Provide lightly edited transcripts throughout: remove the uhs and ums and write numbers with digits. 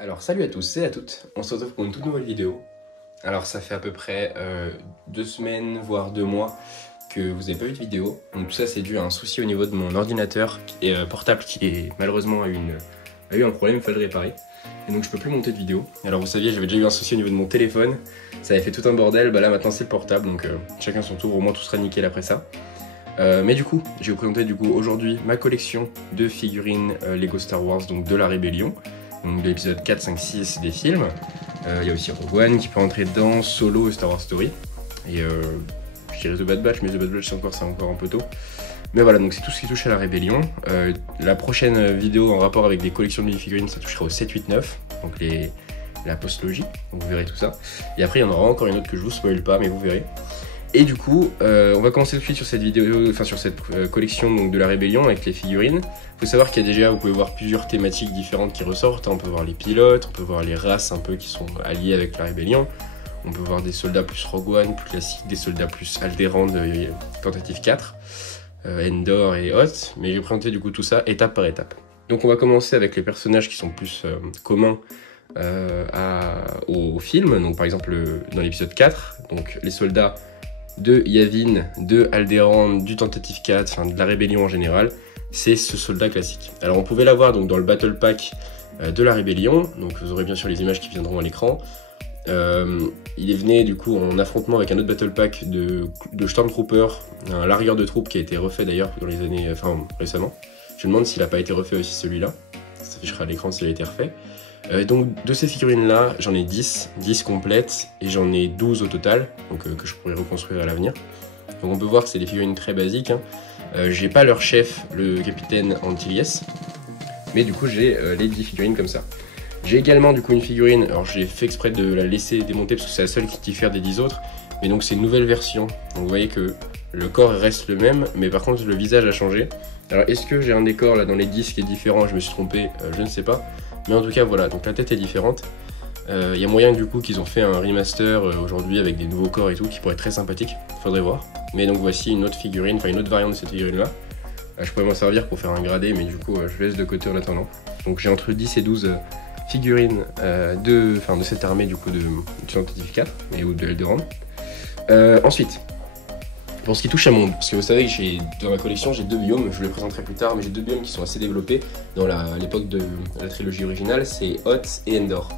Alors salut à tous et à toutes, on se retrouve pour une toute nouvelle vidéo. Alors ça fait à peu près 2 semaines voire 2 mois que vous n'avez pas eu de vidéo. Donc tout ça c'est dû à un souci au niveau de mon ordinateur portable qui malheureusement a eu un problème, il fallait le réparer. Et donc je peux plus monter de vidéo. Alors vous saviez, j'avais déjà eu un souci au niveau de mon téléphone, ça avait fait tout un bordel, bah là maintenant c'est le portable, donc chacun son tour, au moins tout sera nickel après ça. Mais du coup, je vais vous présenter aujourd'hui ma collection de figurines Lego Star Wars, donc de la Rébellion. Donc de l'épisode 4, 5, 6 des films. Il y a aussi Rogue One qui peut entrer dedans, Solo et Star Wars Story. Et je dirais The Bad Batch, mais The Bad Batch c'est encore un peu tôt. Mais voilà, donc c'est tout ce qui touche à la Rébellion. La prochaine vidéo en rapport avec des collections de minifigurines, ça touchera au 7, 8, 9. Donc la postlogie, donc vous verrez tout ça. Et après il y en aura encore une autre que je vous spoil pas, mais vous verrez. Et du coup, on va commencer tout de suite sur cette vidéo, enfin sur cette collection donc, de la Rébellion avec les figurines. Il faut savoir qu'il y a déjà, vous pouvez voir plusieurs thématiques différentes qui ressortent. On peut voir les pilotes, on peut voir les races un peu qui sont alliées avec la Rébellion. On peut voir des soldats plus Rogue One, plus classiques, des soldats plus Alderaan de Tentative 4, Endor et Hoth. Mais je vais présenter du coup tout ça étape par étape. Donc on va commencer avec les personnages qui sont plus communs au film. Donc par exemple dans l'épisode 4, donc les soldats de Yavin, de Alderaan, du Tentative 4, enfin de la Rébellion en général, c'est ce soldat classique. Alors on pouvait l'avoir donc dans le Battle Pack de la Rébellion, donc vous aurez bien sûr les images qui viendront à l'écran. Il est venu du coup en affrontement avec un autre Battle Pack de Stormtrooper, un largueur de troupes qui a été refait d'ailleurs dans les années, récemment. Je me demande s'il n'a pas été refait aussi celui-là, ça s'affichera à l'écran s'il a été refait. Donc de ces figurines là, j'en ai 10 complètes et j'en ai 12 au total, donc que je pourrais reconstruire à l'avenir. Donc on peut voir que c'est des figurines très basiques, hein. J'ai pas leur chef, le capitaine Antilles, mais du coup j'ai les 10 figurines comme ça. J'ai également du coup une figurine, alors j'ai fait exprès de la laisser démonter parce que c'est la seule qui diffère des 10 autres, mais donc c'est une nouvelle version. Donc vous voyez que le corps reste le même, mais par contre le visage a changé. Alors est-ce que j'ai un décor là dans les 10 qui est différent, je me suis trompé, je ne sais pas. Mais en tout cas voilà, donc la tête est différente. Il y a moyen du coup qu'ils ont fait un remaster aujourd'hui avec des nouveaux corps et tout qui pourrait être très sympathique, faudrait voir. Mais donc voici une autre figurine, enfin une autre variante de cette figurine là. Je pourrais m'en servir pour faire un gradé, mais du coup je laisse de côté en attendant. Donc j'ai entre 10 et 12 figurines de cette armée du coup du Tentative 4 ou de Alderaan. Ensuite, pour ce qui touche à mon... Parce que vous savez que dans ma collection j'ai 2 biomes, je vous les présenterai plus tard, mais j'ai 2 biomes qui sont assez développés dans l'époque de la trilogie originale, c'est Hoth et Endor.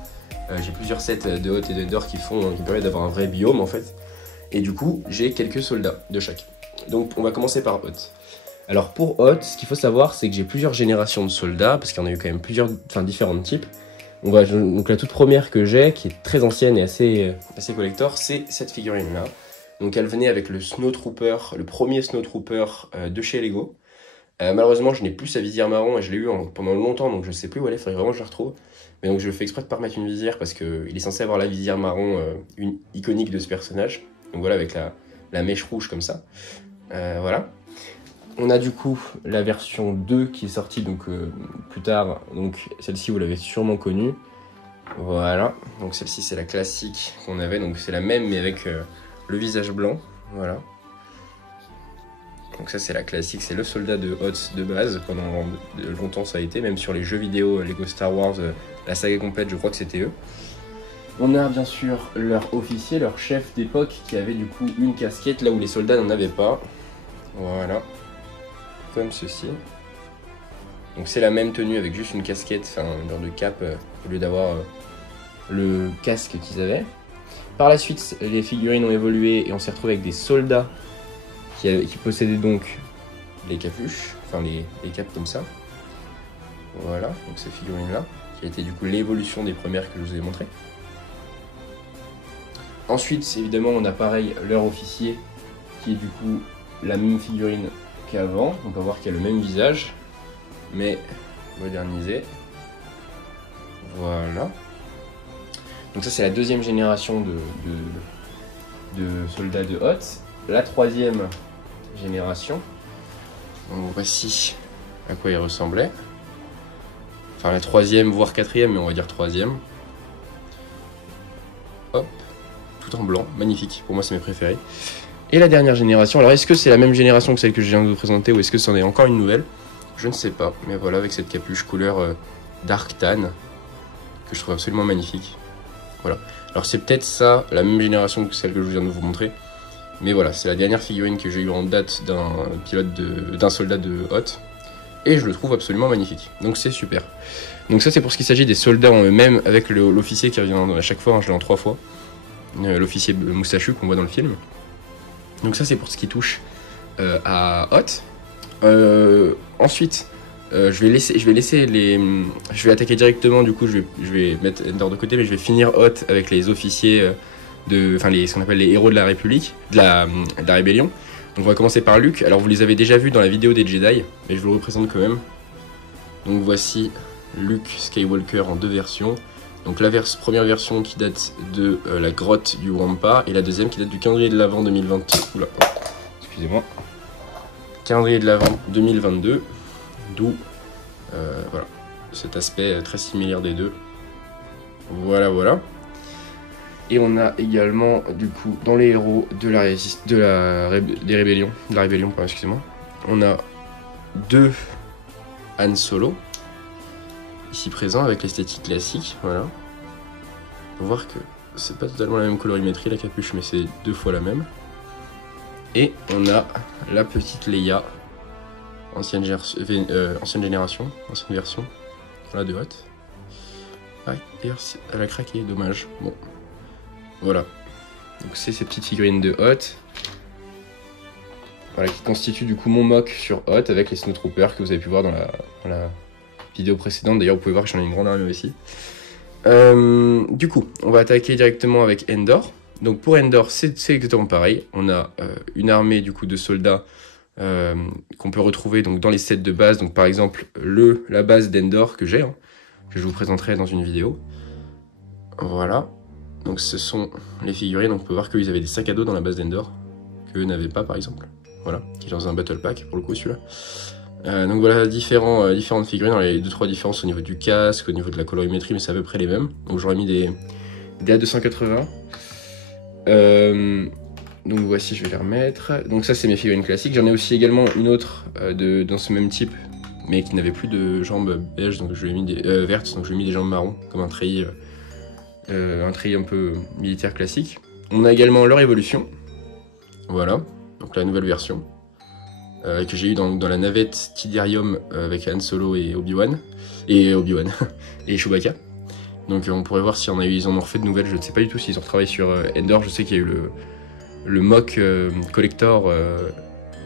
J'ai plusieurs sets de Hoth et d'Endor qui permettent d'avoir un vrai biome en fait. Et du coup, j'ai quelques soldats de chaque. Donc on va commencer par Hoth. Alors pour Hoth, ce qu'il faut savoir, c'est que j'ai plusieurs générations de soldats, parce qu'il y en a eu quand même différents types. Donc la toute première que j'ai, qui est très ancienne et assez collector, c'est cette figurine là. Donc elle venait avec le Snowtrooper, le premier Snowtrooper de chez Lego. Malheureusement, je n'ai plus sa visière marron et je l'ai eu pendant longtemps, donc je sais plus où elle est, il faudrait vraiment que je la retrouve. Mais donc je fais exprès de pas remettre une visière parce qu'il est censé avoir la visière marron iconique de ce personnage. Donc voilà, avec la mèche rouge comme ça. Voilà. On a du coup la version 2 qui est sortie donc, plus tard. Donc celle-ci, vous l'avez sûrement connue. Voilà. Donc celle-ci, c'est la classique qu'on avait. Donc c'est la même mais avec le visage blanc. Voilà. Donc ça c'est la classique, c'est le soldat de Hoth de base, pendant longtemps ça a été, même sur les jeux vidéo Lego Star Wars, la saga complète, je crois que c'était eux. On a bien sûr leur officier, leur chef d'époque, qui avait du coup une casquette là où les soldats n'en avaient pas. Voilà, comme ceci. Donc c'est la même tenue avec juste une casquette, enfin un genre de cape, au lieu d'avoir le casque qu'ils avaient. Par la suite, les figurines ont évolué et on s'est retrouvé avec des soldats qui possédait donc les capuches, enfin les capes comme ça. Voilà, donc ces figurines-là, qui a été du coup l'évolution des premières que je vous ai montrées. Ensuite, évidemment, on a pareil leur officier, qui est du coup la même figurine qu'avant. On peut voir qu'il a le même visage, mais modernisé. Voilà. Donc ça, c'est la deuxième génération de soldats de Hoth. La troisième génération. Donc voici à quoi il ressemblait. Enfin la troisième voire quatrième, mais on va dire troisième. Hop, tout en blanc, magnifique. Pour moi c'est mes préférés. Et la dernière génération. Alors est-ce que c'est la même génération que celle que je viens de vous présenter ou est-ce que c'en est encore une nouvelle? Je ne sais pas. Mais voilà, avec cette capuche couleur dark tan. que je trouve absolument magnifique. Voilà. Alors c'est peut-être ça, la même génération que celle que je viens de vous montrer. Mais voilà, c'est la dernière figurine que j'ai eue en date d'un soldat de Hoth. Et je le trouve absolument magnifique. Donc c'est super. Donc ça c'est pour ce qui s'agit des soldats en eux-mêmes, avec l'officier qui revient à chaque fois, hein, je l'ai en 3 fois. L'officier moustachu qu'on voit dans le film. Donc ça c'est pour ce qui touche à Hoth. Ensuite, je vais attaquer directement, du coup je vais mettre Endor de côté, mais je vais finir Hoth avec les officiers ce qu'on appelle les héros de la République, de la Rébellion. Donc on va commencer par Luke. Alors vous les avez déjà vus dans la vidéo des Jedi, mais je vous le représente quand même. Donc voici Luke Skywalker en 2 versions. Donc la première version qui date de la grotte du Wampa, et la deuxième qui date du calendrier de l'Avent 2020. Oula, excusez-moi. Calendrier de l'Avent 2022, d'où voilà, cet aspect très similaire des deux. Voilà. Et on a également, du coup, dans les héros de la Rébellion, excusez-moi, on a 2 Han Solo, ici présents avec l'esthétique classique, voilà. On peut voir que c'est pas totalement la même colorimétrie, la capuche, mais c'est 2 fois la même. Et on a la petite Leia, ancienne génération, ancienne version, voilà, de Hoth. Ah, d'ailleurs, elle a craqué, dommage. Bon. Voilà, donc c'est ces petites figurines de Hoth, voilà, qui constituent du coup mon mock sur Hoth avec les Snowtroopers que vous avez pu voir dans la vidéo précédente. D'ailleurs vous pouvez voir que j'en ai une grande armée aussi. Du coup, on va attaquer directement avec Endor. Donc pour Endor, c'est exactement pareil. On a une armée du coup de soldats qu'on peut retrouver donc dans les sets de base. Donc par exemple la base d'Endor que j'ai, hein, que je vous présenterai dans une vidéo. Voilà. Donc ce sont les figurines, donc on peut voir qu'ils avaient des sacs à dos dans la base d'Endor, qu'eux n'avaient pas par exemple, voilà, qui est dans un Battle Pack pour le coup celui-là. Donc voilà, différentes figurines, alors il y a 2-3 différences au niveau du casque, au niveau de la colorimétrie, mais c'est à peu près les mêmes. Donc j'aurais mis des A280. Donc voici, je vais les remettre. Donc ça c'est mes figurines classiques, j'en ai aussi également une autre dans ce même type, mais qui n'avait plus de jambes beige, donc je lui ai mis vertes, donc je lui ai mis des jambes marron, comme un treillis un peu militaire classique. On a également leur évolution, voilà, donc la nouvelle version que j'ai eu dans la navette Tidarium avec Han Solo et Obi-Wan et Chewbacca. Donc on pourrait voir s'il y en a eu, ils en ont refait de nouvelles. Je ne sais pas du tout s'ils ont retravaillé sur Endor. Je sais qu'il y a eu le mock collector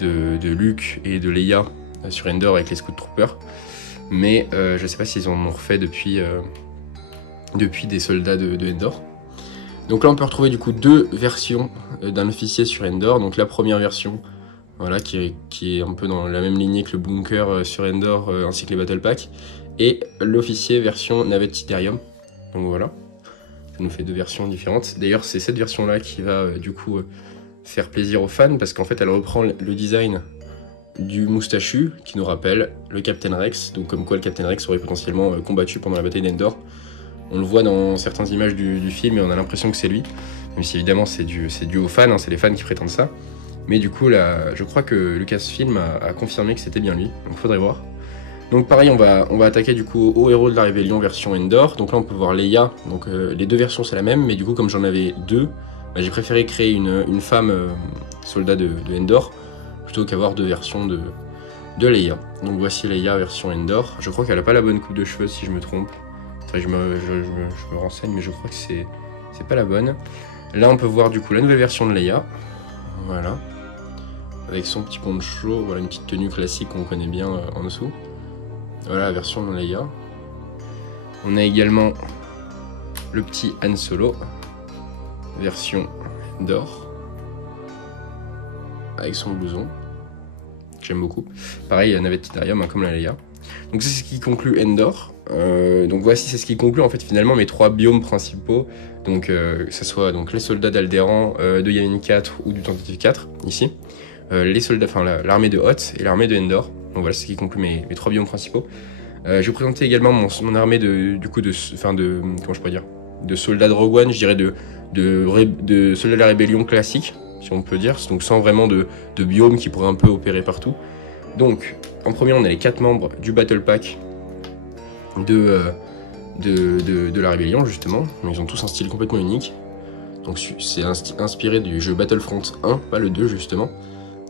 de Luke et de Leia sur Endor avec les Scout Troopers, mais je ne sais pas s'ils en ont refait depuis des soldats de Endor. Donc là on peut retrouver du coup 2 versions d'un officier sur Endor. Donc la première version, voilà, qui est un peu dans la même lignée que le bunker sur Endor ainsi que les Battle Pack, et l'officier version navette Tidarium. Donc voilà, ça nous fait 2 versions différentes. D'ailleurs c'est cette version là qui va du coup faire plaisir aux fans, parce qu'en fait elle reprend le design du moustachu qui nous rappelle le Captain Rex, donc comme quoi le Captain Rex aurait potentiellement combattu pendant la bataille d'Endor. On le voit dans certaines images du film et on a l'impression que c'est lui, même si évidemment c'est dû aux fans, hein, c'est les fans qui prétendent ça. Mais du coup là, je crois que Lucasfilm a confirmé que c'était bien lui, donc faudrait voir. Donc pareil, on va attaquer du coup au héros de la Rébellion version Endor. Donc là on peut voir Leia, donc les 2 versions c'est la même, mais du coup comme j'en avais 2, bah, j'ai préféré créer une femme soldat de Endor, plutôt qu'avoir 2 versions de Leia. Donc voici Leia version Endor. Je crois qu'elle a pas la bonne coupe de cheveux si je me trompe. Je me renseigne, mais je crois que c'est pas la bonne. Là on peut voir du coup la nouvelle version de Leia, voilà, avec son petit poncho, voilà, une petite tenue classique qu'on connaît bien en dessous. Voilà la version de Leia. On a également le petit Han Solo version d'or avec son blouson, j'aime beaucoup. Pareil, la navette Tidarium, hein, comme la Leia. Donc c'est ce qui conclut Endor. Donc voici, c'est ce qui conclut en fait finalement mes 3 biomes principaux, donc que ce soit donc les soldats d'Alderaan, de Yavin 4 ou du Tentative 4 ici, les soldats, enfin l'armée de Hoth et l'armée de Endor. Donc voilà, c'est ce qui conclut mes 3 biomes principaux. Je vais vous présenter également mon armée de soldats de Rogue One, je dirais de soldats de la Rébellion classique, si on peut dire, donc sans vraiment de biome qui pourrait un peu opérer partout. Donc en premier on a les 4 membres du Battle Pack de la rébellion justement. Ils ont tous un style complètement unique. Donc c'est inspiré du jeu Battlefront 1, pas le 2 justement.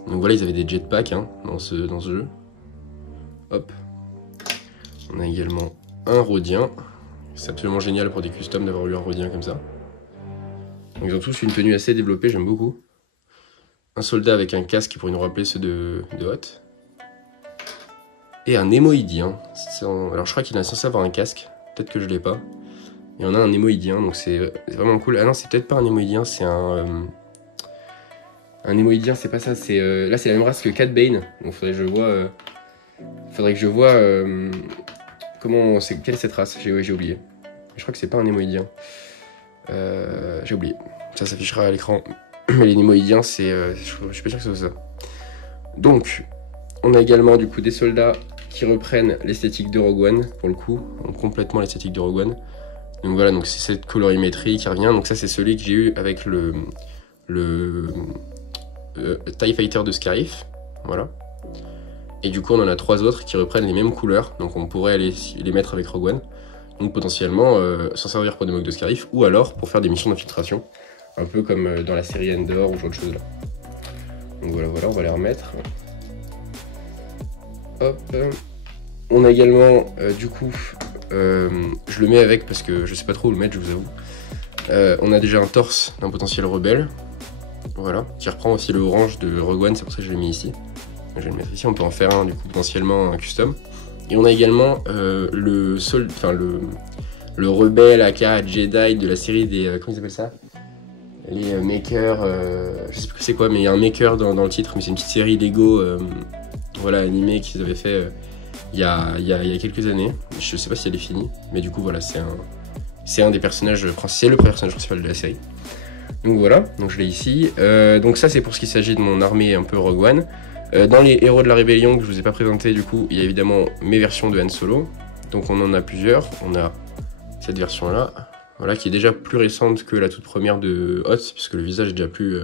Donc voilà, ils avaient des jetpacks hein, dans ce jeu. Hop. On a également un Rhodien. C'est absolument génial pour des customs d'avoir eu un Rhodien comme ça. Donc ils ont tous une tenue assez développée, j'aime beaucoup. Un soldat avec un casque pour nous rappeler ceux de Hoth. Et un hémoïdien. Alors je crois qu'il est censé avoir un casque. Peut-être que je l'ai pas. Et on a un hémoïdien, donc c'est vraiment cool. Ah non, c'est peut-être pas un hémoïdien, c'est un hémoïdien, c'est pas ça. Là, c'est la même race que Cat Bane. Donc faudrait que je vois... comment... Quelle est cette race? J'ai oublié. Je crois que c'est pas un hémoïdien. J'ai oublié. Ça s'affichera à l'écran. Mais les hémoïdiens, je suis pas sûr que c'est ça. Donc, on a également du coup des soldats qui reprennent l'esthétique de Rogue One, pour le coup. Donc, complètement l'esthétique de Rogue One. Donc voilà, donc c'est cette colorimétrie qui revient. Donc ça, c'est celui que j'ai eu avec le TIE Fighter de Scarif. Voilà. Et du coup, on en a 3 autres qui reprennent les mêmes couleurs. Donc on pourrait les mettre avec Rogue One. Donc potentiellement s'en servir pour des mocs de Scarif ou alors pour faire des missions d'infiltration. Un peu comme dans la série Endor ou ce genre de choses là. Donc voilà, on va les remettre. Hop. On a également, du coup, je le mets avec parce que je sais pas trop où le mettre, je vous avoue. On a déjà un torse d'un potentiel rebelle. Voilà, qui reprend aussi le orange de Rogue One, c'est pour ça que je l'ai mis ici. Je vais le mettre ici, on peut en faire un, du coup, potentiellement un custom. Et on a également le rebelle aka Jedi de la série des... comment ils appellent ça? Les makers... je sais plus c'est quoi, mais il y a un maker dans le titre, mais c'est une petite série Lego voilà, animée qu'ils avaient fait il y a quelques années. Je sais pas si elle est finie, mais du coup, voilà, c'est un des personnages c'est le personnage principal de la série. Donc voilà, donc je l'ai ici. Donc ça, c'est pour ce qui s'agit de mon armée un peu Rogue One. Dans les héros de la rébellion que je vous ai pas présenté, du coup, il y a évidemment mes versions de Han Solo. Donc on en a plusieurs. On a cette version-là, voilà, qui est déjà plus récente que la toute première de Hoth, puisque le visage est déjà plus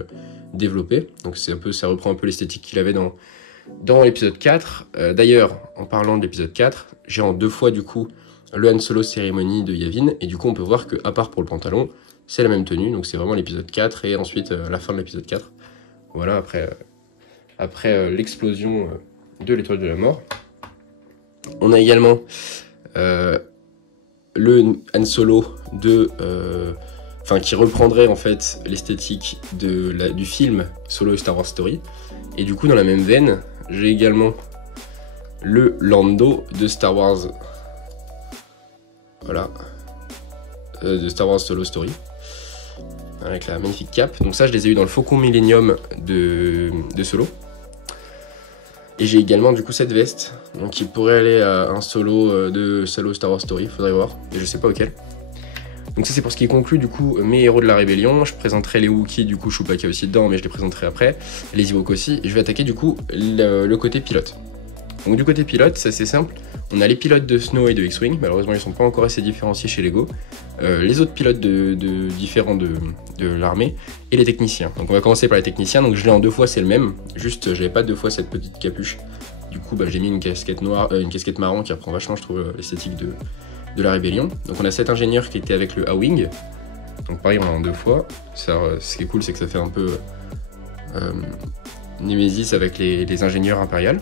développé. Donc c'est ça reprend un peu l'esthétique qu'il avait dans l'épisode 4. D'ailleurs, en parlant de l'épisode 4, j'ai en 2 fois du coup le Han Solo cérémonie de Yavin, et du coup on peut voir que à part pour le pantalon, c'est la même tenue, donc c'est vraiment l'épisode 4 et ensuite la fin de l'épisode 4. Voilà, après l'explosion de l'étoile de la mort. On a également le Han Solo qui reprendrait en fait l'esthétique du film Solo Star Wars Story. Et du coup, dans la même veine, j'ai également le Lando de Star Wars. Voilà. De Star Wars Solo Story. Avec la magnifique cape. Donc ça, je les ai eu dans le Faucon Millennium de Solo. Et j'ai également du coup cette veste, donc qui pourrait aller à un solo de Solo Star Wars Story, faudrait voir, et je sais pas auquel. Donc ça c'est pour ce qui conclut du coup mes héros de la rébellion. Je présenterai les Wookiees, du coup Chewbacca aussi dedans, mais je les présenterai après, les Ewoks aussi, et je vais attaquer du coup le côté pilote. Donc du côté pilote, c'est assez simple, on a les pilotes de Snow et de X-Wing, malheureusement ils sont pas encore assez différenciés chez Lego, les autres pilotes différents de l'armée, et les techniciens. Donc on va commencer par les techniciens, donc je l'ai en 2 fois, c'est le même, juste j'avais pas 2 fois cette petite capuche, du coup j'ai mis une casquette noire, une casquette marron qui reprend vachement je trouve l'esthétique de la rébellion. Donc on a cet ingénieur qui était avec le A-Wing, donc pareil on l'a en 2 fois, ce qui est cool c'est que ça fait un peu Némésis avec les ingénieurs impériaux.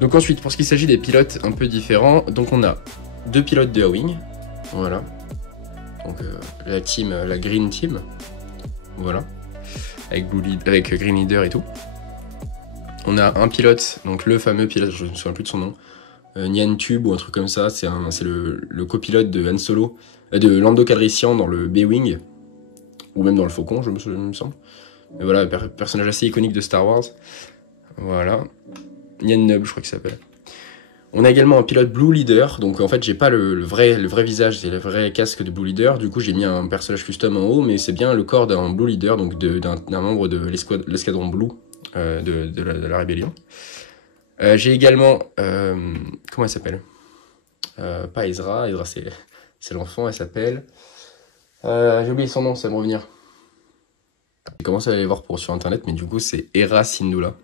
Donc ensuite, pour ce qui s'agit des pilotes un peu différents, donc on a 2 pilotes de A-Wing, voilà. Donc la Green Team, voilà, avec Green Leader et tout. On a un pilote, donc le fameux pilote, je ne me souviens plus de son nom, Nyan Tube ou un truc comme ça, c'est le copilote de Han Solo, de Lando Calrissian dans le B-Wing, ou même dans le Faucon, je me semble. Mais voilà, personnage assez iconique de Star Wars. Voilà. Nyan Nub, je crois qu'il s'appelle. On a également un pilote Blue Leader, donc en fait j'ai pas le vrai visage, c'est le vrai casque de Blue Leader, du coup j'ai mis un personnage custom en haut, mais c'est bien le corps d'un Blue Leader, donc d'un membre de l'escadron Blue de la rébellion. J'ai également, comment elle s'appelle, pas Ezra c'est l'enfant, elle s'appelle, j'ai oublié son nom, ça va me revenir. J'ai commencé à aller voir sur internet, mais du coup c'est Hera Syndulla.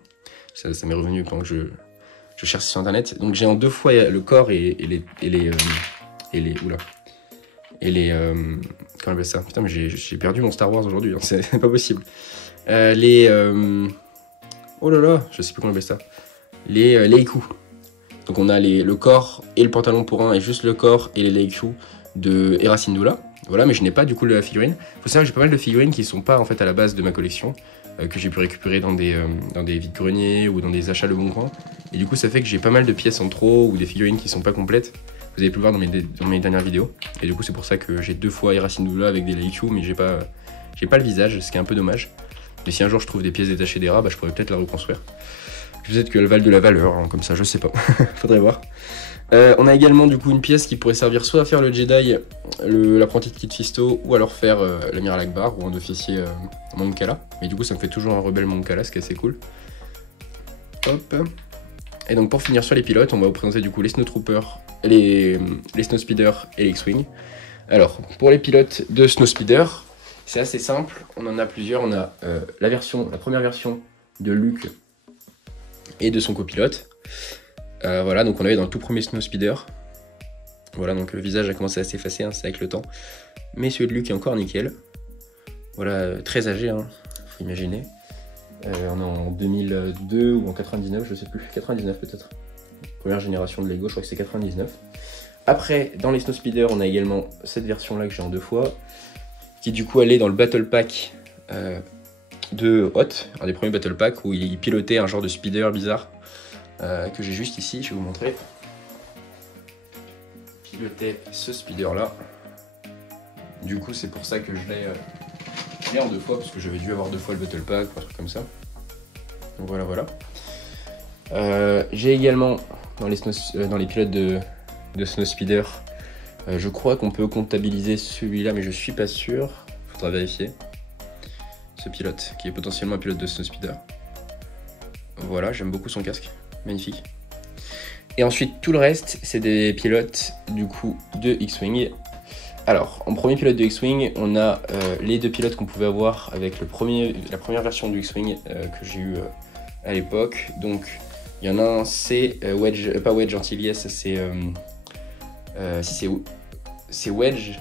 Ça m'est revenu pendant que je cherche sur internet. Donc j'ai en 2 fois le corps et et les... Oula. Et les... comment on appelle ça? Putain, mais j'ai perdu mon Star Wars aujourd'hui, hein, c'est pas possible. Les... oh là là, je sais plus comment on appelle ça. Les Leiku. Donc on a le corps et le pantalon pour un, et juste le corps et les Leiku de Hera Syndulla. Voilà, mais je n'ai pas du coup la figurine. Faut savoir que j'ai pas mal de figurines qui sont pas en fait à la base de ma collection, que j'ai pu récupérer dans des vides-greniers ou dans des achats Le Bon Coin. Et du coup, ça fait que j'ai pas mal de pièces en trop ou des figurines qui sont pas complètes. Vous avez pu le voir dans mes dernières vidéos. Et du coup, c'est pour ça que j'ai 2 fois Hera Syndulla avec des Leiku, mais j'ai pas le visage, ce qui est un peu dommage. Mais si un jour je trouve des pièces détachées d'Hera, bah, je pourrais peut-être la reconstruire. Peut-être qu'elle valent de la valeur, hein, comme ça, je sais pas. Faudrait voir. On a également du coup une pièce qui pourrait servir soit à faire le Jedi, l'apprenti de Kit Fisto, ou alors faire l'amiral Akbar ou un officier Mon Cala. Mais du coup ça me fait toujours un rebelle Mon Cala, ce qui est assez cool. Hop. Et donc pour finir sur les pilotes, on va vous présenter du coup les Snowtroopers, les Snowspeeder et les X-Wing. Alors pour les pilotes de Snowspeeder, c'est assez simple, on en a plusieurs. On a la première version de Luke et de son copilote. Voilà, donc on l'avait dans le tout premier Snowspeeder. Voilà, donc le visage a commencé à s'effacer, hein, c'est avec le temps. Mais celui de Luke est encore nickel. Voilà, très âgé, hein, faut imaginer. On est en 2002 ou en 99, je sais plus, 99 peut-être. Première génération de Lego, je crois que c'est 99. Après, dans les Snowspeeder, on a également cette version-là que j'ai en 2 fois, qui du coup allait dans le Battle Pack de Hot, un des premiers Battle Pack où il pilotait un genre de speeder bizarre. Que j'ai juste ici, je vais vous montrer. Piloter ce speeder là. Du coup c'est pour ça que je l'ai en 2 fois, parce que j'avais dû avoir 2 fois le Battle Pack ou un truc comme ça. Donc voilà, voilà. J'ai également dans les pilotes de Snowspeeder, je crois qu'on peut comptabiliser celui-là, mais je suis pas sûr. Faudra vérifier. Ce pilote, qui est potentiellement un pilote de Snowspeeder. Voilà, j'aime beaucoup son casque. Magnifique. Et ensuite, tout le reste, c'est des pilotes du coup de X-Wing. Alors, en premier pilote de X-Wing, on a les 2 pilotes qu'on pouvait avoir avec la première version du X-Wing que j'ai eu à l'époque. Donc, il y en a un, c'est Wedge, pas Wedge Antilles, c'est Wedge.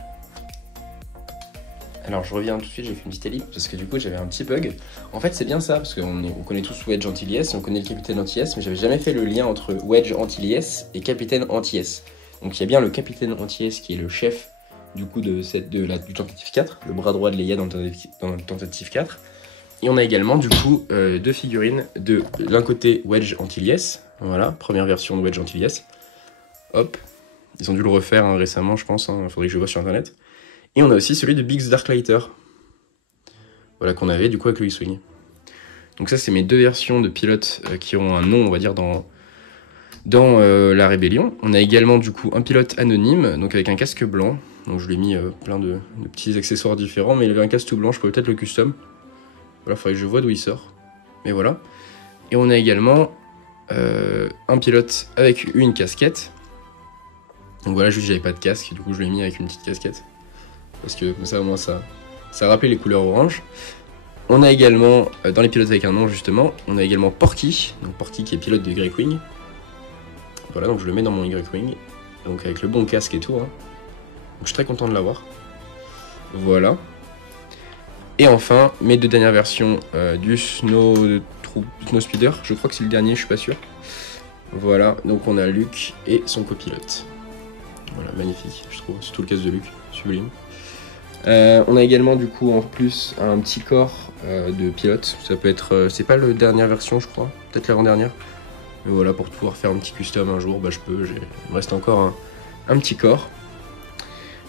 Alors je reviens tout de suite, j'ai fait une petite ellipse parce que du coup j'avais un petit bug. En fait c'est bien ça, parce qu'on connaît tous Wedge Antilles, on connaît le capitaine Antilles, mais j'avais jamais fait le lien entre Wedge Antilles et capitaine Antilles. Donc il y a bien le capitaine Antilles qui est le chef du coup du tentative 4, le bras droit de Leia dans le tentative 4. Et on a également du coup 2 figurines de l'un côté Wedge Antilles, voilà, première version de Wedge Antilles. Hop, ils ont dû le refaire hein, récemment je pense, hein, faudrait que je vois sur internet. Et on a aussi celui de Biggs Darklighter. Voilà, qu'on avait du coup avec le X-Wing. Donc ça, c'est mes 2 versions de pilotes qui ont un nom, on va dire, dans la rébellion. On a également du coup un pilote anonyme, donc avec un casque blanc. Donc je lui ai mis plein de petits accessoires différents, mais il avait un casque tout blanc, je pourrais peut-être le custom. Voilà, il faudrait que je vois d'où il sort. Mais voilà. Et on a également un pilote avec une casquette. Donc voilà, juste j'avais pas de casque, du coup je l'ai mis avec une petite casquette. Parce que comme ça, au moins, ça rappelait les couleurs orange. On a également, dans les pilotes avec un nom justement, on a également Porky. Donc Porky qui est pilote de Y-Wing. Voilà, donc je le mets dans mon Y-Wing. Donc avec le bon casque et tout. Hein. Donc je suis très content de l'avoir. Voilà. Et enfin, mes 2 dernières versions du Snowspeeder. Je crois que c'est le dernier, je suis pas sûr. Voilà, donc on a Luke et son copilote. Voilà, magnifique, je trouve. Surtout le casque de Luke, sublime. On a également du coup en plus un petit corps de pilote. Ça peut être, c'est pas la dernière version je crois, peut-être l'avant-dernière. Mais voilà, pour pouvoir faire un petit custom un jour, bah je peux, il me reste encore un petit corps.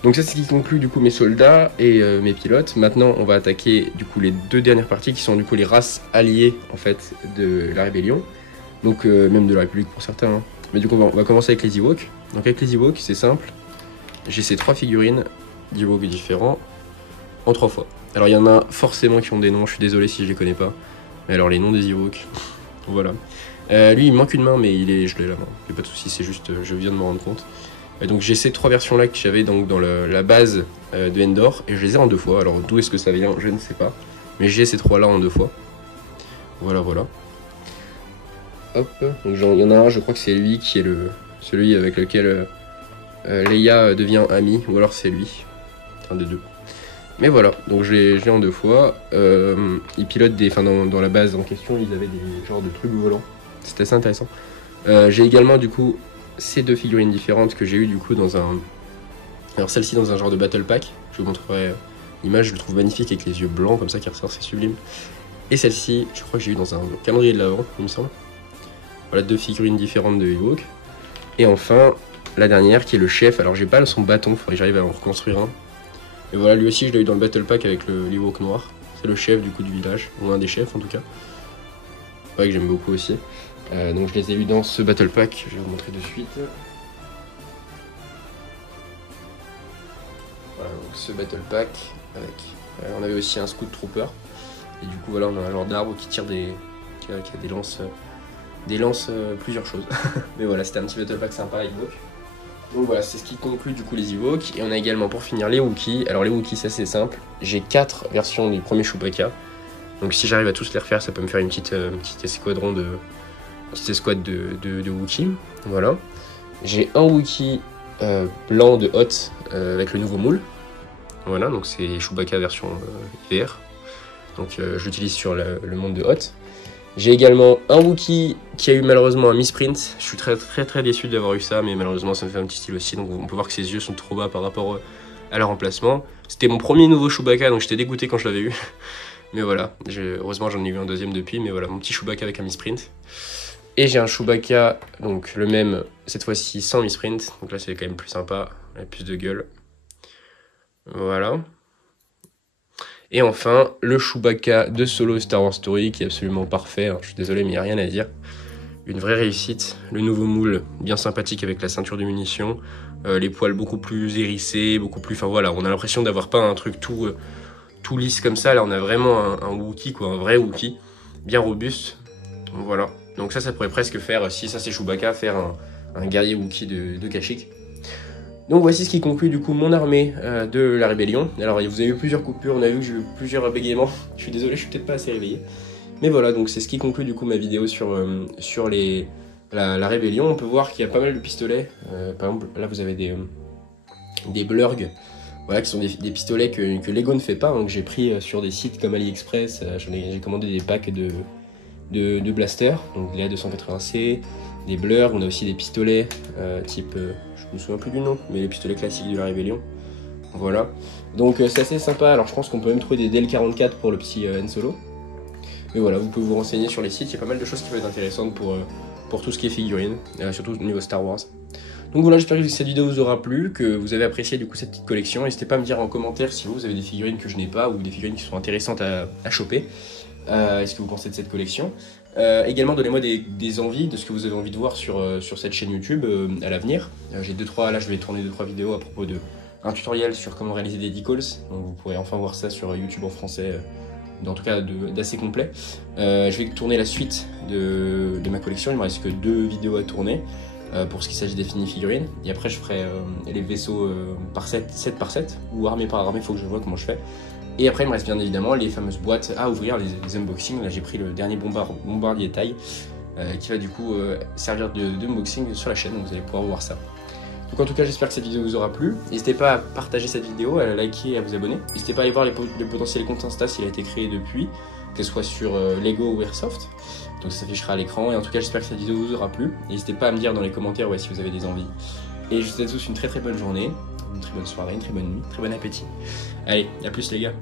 Donc ça c'est ce qui conclut du coup mes soldats et mes pilotes. Maintenant on va attaquer du coup les 2 dernières parties qui sont du coup les races alliées en fait de la rébellion. Donc même de la République pour certains. Hein. Mais du coup on va commencer avec les Ewoks. Donc avec les Ewoks c'est simple. J'ai ces 3 figurines d'Ewoks différents en 3 fois. Alors il y en a forcément qui ont des noms, je suis désolé si je les connais pas. Mais alors les noms des Ewoks, voilà. Lui il me manque une main mais je l'ai la main, il n'y a pas de souci, c'est juste je viens de me rendre compte. Donc j'ai ces 3 versions là que j'avais donc dans la base de Endor et je les ai en 2 fois. Alors d'où est-ce que ça vient, je ne sais pas. Mais j'ai ces 3 là en 2 fois. Voilà, voilà. Hop, donc il y en a un, je crois que c'est lui qui est celui avec lequel Leia devient Amy, ou alors c'est lui, un des deux. Mais voilà, donc je l'ai en 2 fois. Ils pilotent des... Enfin, dans la base en question, ils avaient des genres de trucs volants. C'était assez intéressant. J'ai également, du coup, ces 2 figurines différentes que j'ai eu du coup, dans un... Alors, celle-ci dans un genre de battle pack. Je vous montrerai l'image, je le trouve magnifique avec les yeux blancs, comme ça, qui ressort, c'est sublime. Et celle-ci, je crois que j'ai eu dans un calendrier de l'Avent, il me semble. Voilà, 2 figurines différentes de Ewok. Et enfin, la dernière, qui est le chef. Alors, j'ai pas son bâton, faudrait que j'arrive à en reconstruire un. Et voilà, lui aussi je l'ai eu dans le battle pack avec l'Ewok noir. C'est le chef du coup du village, ou un des chefs en tout cas. Ouais, que j'aime beaucoup aussi. Donc je les ai eu dans ce battle pack, je vais vous montrer de suite. Voilà, donc ce battle pack avec... on avait aussi un Scout Trooper. Et du coup voilà, on a un genre d'arbre qui tire qui a des lances plusieurs choses. Mais voilà, c'était un petit battle pack sympa avec Ewok. Donc voilà, c'est ce qui conclut du coup les Ewoks. Et on a également pour finir les Wookiees. Alors les Wookiees c'est assez simple. J'ai 4 versions du premier Chewbacca. Donc si j'arrive à tous les refaire, ça peut me faire une petite escouade de Wookiees. Voilà. J'ai un Wookiee blanc de Hoth avec le nouveau moule. Voilà, donc c'est Chewbacca version hiver. Donc je l'utilise sur le monde de Hoth. J'ai également un Wookiee qui a eu malheureusement un misprint. Je suis très déçu d'avoir eu ça, mais malheureusement ça me fait un petit style aussi. Donc on peut voir que ses yeux sont trop bas par rapport à leur emplacement. C'était mon premier nouveau Chewbacca, donc j'étais dégoûté quand je l'avais eu. Mais voilà, heureusement j'en ai eu un deuxième depuis, mais voilà, mon petit Chewbacca avec un misprint. Et j'ai un Chewbacca, donc le même, cette fois-ci sans misprint. Donc là c'est quand même plus sympa, il a plus de gueule. Voilà. Et enfin, le Chewbacca de Solo Star Wars Story qui est absolument parfait. Je suis désolé, mais il n'y a rien à dire. Une vraie réussite. Le nouveau moule, bien sympathique avec la ceinture de munitions. Les poils beaucoup plus hérissés, beaucoup plus... Enfin voilà, on a l'impression d'avoir pas un truc tout lisse comme ça. Là, on a vraiment un Wookiee, quoi, un vrai Wookiee. Bien robuste. Donc voilà. Donc ça pourrait presque faire, si ça c'est Chewbacca, faire un guerrier Wookiee de Kashyyyk. Donc voici ce qui conclut du coup mon armée de la rébellion. Alors vous avez eu plusieurs coupures, on a vu que j'ai eu plusieurs bégaiements. Je suis désolé, je suis peut-être pas assez réveillé. Mais voilà, donc c'est ce qui conclut du coup ma vidéo sur la rébellion. On peut voir qu'il y a pas mal de pistolets. Par exemple, là vous avez des blurgs. Voilà, qui sont des pistolets que Lego ne fait pas, hein, que j'ai pris sur des sites comme AliExpress. J'ai commandé des packs de blasters, donc les A280C, des blurs. On a aussi des pistolets type... je me souviens plus du nom, mais les pistolets classiques de la rébellion. Voilà. Donc c'est assez sympa. Alors je pense qu'on peut même trouver des DL44 pour le petit Han Solo. Mais voilà, vous pouvez vous renseigner sur les sites. Il y a pas mal de choses qui peuvent être intéressantes pour tout ce qui est figurines, surtout au niveau Star Wars. Donc voilà, j'espère que cette vidéo vous aura plu, que vous avez apprécié du coup cette petite collection. N'hésitez pas à me dire en commentaire si vous avez des figurines que je n'ai pas ou des figurines qui sont intéressantes à choper. Est-ce que vous pensez de cette collection? Également donnez-moi des envies de ce que vous avez envie de voir sur cette chaîne YouTube à l'avenir. J'ai là je vais tourner 2-3 vidéos à propos d'un tutoriel sur comment réaliser des decals. Donc vous pourrez enfin voir ça sur YouTube en français, en tout cas d'assez complet. Je vais tourner la suite de ma collection, il me reste que 2 vidéos à tourner pour ce qui s'agit des figurines. Et après je ferai les vaisseaux par 7 par 7 ou armée par armée, il faut que je vois comment je fais. Et après il me reste bien évidemment les fameuses boîtes à ouvrir, les unboxings. Là j'ai pris le dernier bombardier taille qui va du coup servir d'unboxing sur la chaîne, donc vous allez pouvoir voir ça. Donc en tout cas j'espère que cette vidéo vous aura plu. N'hésitez pas à partager cette vidéo, à la liker et à vous abonner. N'hésitez pas à aller voir le potentiel compte Insta s'il a été créé depuis, que ce soit sur Lego ou Airsoft. Donc ça s'affichera à l'écran. Et en tout cas j'espère que cette vidéo vous aura plu. N'hésitez pas à me dire dans les commentaires si vous avez des envies. Et je vous souhaite tous une très bonne journée, une très bonne soirée, une très bonne nuit, très bon appétit. Allez, à plus les gars.